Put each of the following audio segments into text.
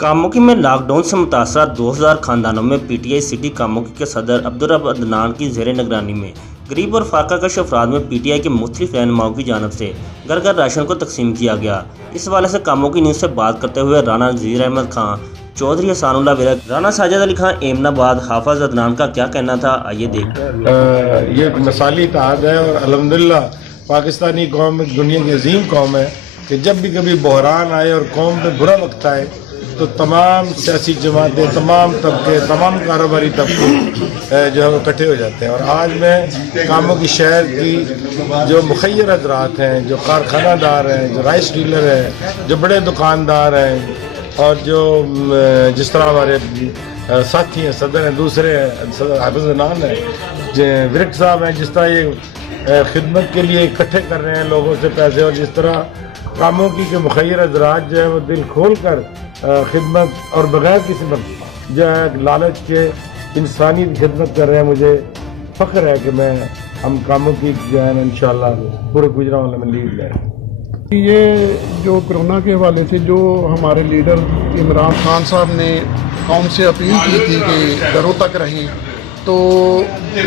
कामोकी में लॉकडाउन से मुतासर 2000 खानदानों में पीटीआई सिटी कामोकी के सदर अब्दुर्रब अदनान की ज़ेर निगरानी में गरीब और फाका कश अफराद में पीटीआई के मुख्तलिफ रहनुमाओं की जानब से घर घर राशन को तकसीम किया गया। इस हवाले से कामोकी न्यूज़ से बात करते हुए राना नज़ीर अहमद खान, चौधरी हसानुल्लाह विरक, राना साजिद अली खान एमनाबाद, हाफिज अदनान का क्या कहना था, आइए देखते। ये मिसाली इत्तेहाद है और अल्हम्दुलिल्लाह पाकिस्तानी कौम दुनिया की अजीम कौम है कि जब भी कभी बहरान आए और कौम पे बुरा वक्त आए तो तमाम सियासी जमातें, तमाम तबके, तमाम कारोबारी तबके जो है वो इकट्ठे हो जाते हैं। और आज मैं कामोकी शहर की जो मुखय्यर हज़रात हैं, जो कारखानादार हैं, जो राइस डीलर हैं, जो बड़े दुकानदार हैं और जो जिस तरह हमारे साथी हैं, सदर हैं, दूसरे हाफिज अदनान हैं, विरक साहब हैं, जिस तरह ये खिदमत के लिए इकट्ठे कर रहे हैं लोगों से पैसे, और जिस तरह कामोकी के मुखय्यर हज़रात जो है वो दिल खोल कर खिदमत और बग़ैर किसी जो है लालच के इंसानी खिदमत कर रहे हैं। मुझे फ़ख्र है कि मैं हम कामोकी जो है ना इंशाअल्लाह पूरे गुजरात में लीड लें। ये जो कोरोना के हवाले से जो हमारे लीडर इमरान खान साहब ने कौम से अपील की थी कि घरों तक रहें, तो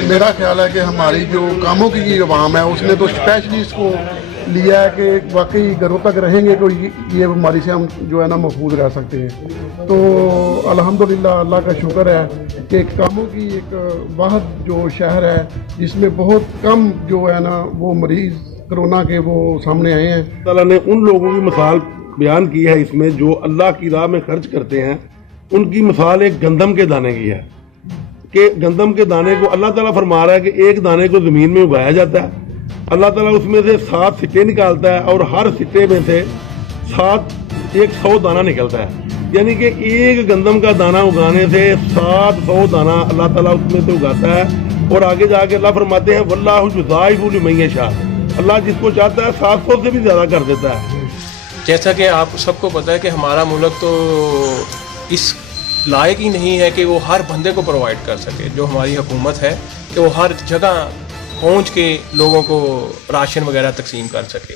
मेरा ख्याल है कि हमारी जो कामोकी की अवाम है उसने तो स्पेशली इसको लिया है कि वाकई घरों तक रहेंगे तो ये बीमारी से हम जो है ना महफूज रह सकते हैं। तो अल्हम्दुलिल्लाह अल्लाह का शुक्र है कि कामोकी एक वाहद जो शहर है जिसमें बहुत कम जो है ना वो मरीज़ कोरोना के वो सामने आए हैं। ताला ने उन लोगों की मिसाल बयान की है इसमें जो अल्लाह की राह में खर्च करते हैं। उनकी मिसाल एक गंदम के दाने की है कि गंदम के दाने को अल्लाह ताला फरमा रहा है कि एक दाने को ज़मीन में उगाया जाता है, अल्लाह ताला उसमें से 7 सिट्टे निकालता है और हर सिट्टे में से 100 दाना निकलता है। यानी कि एक गंदम का दाना उगाने से 700 दाना अल्लाह ताला उसमें से उगाता है। और आगे जाके अल्लाह फरमाते हैं वल्लाहु युज़ाइफु लिमन यशा, अल्लाह जिसको चाहता है 700 से भी ज़्यादा कर देता है। जैसा कि आप सबको पता है कि हमारा मुल्क तो इस लायक ही नहीं है कि वो हर बंदे को प्रोवाइड कर सके। जो हमारी हुकूमत है कि वो हर जगह पहुंच के लोगों को राशन वगैरह तकसीम कर सके।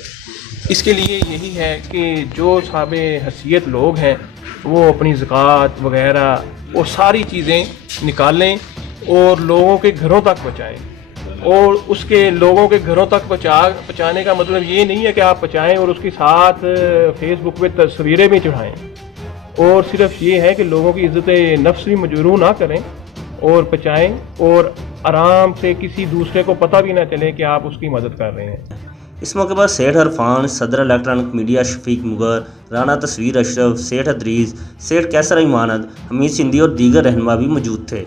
इसके लिए यही है कि जो साहबे हैसियत लोग हैं वो अपनी ज़कात वगैरह वो सारी चीज़ें निकालें और लोगों के घरों तक पहुँचाएँ। और उसके लोगों के घरों तक पहुँचाने का मतलब ये नहीं है कि आप पहुँचाएँ और उसके साथ फेसबुक पे तस्वीरें भी चढ़ाएँ, और सिर्फ ये है कि लोगों की इज़्ज़त नफ्स भी मजरूह ना करें और पहुँचाएँ और आराम से किसी दूसरे को पता भी ना चले कि आप उसकी मदद कर रहे हैं। इस मौके पर सेठ अरफान, सदर इलेक्ट्रॉनिक मीडिया शफीक मुगर, राना तस्वीर अशरफ, सेठ अदरीस, सेठ कैसर इमानत, हमीद सिंधी और दीगर रहनुमा भी मौजूद थे।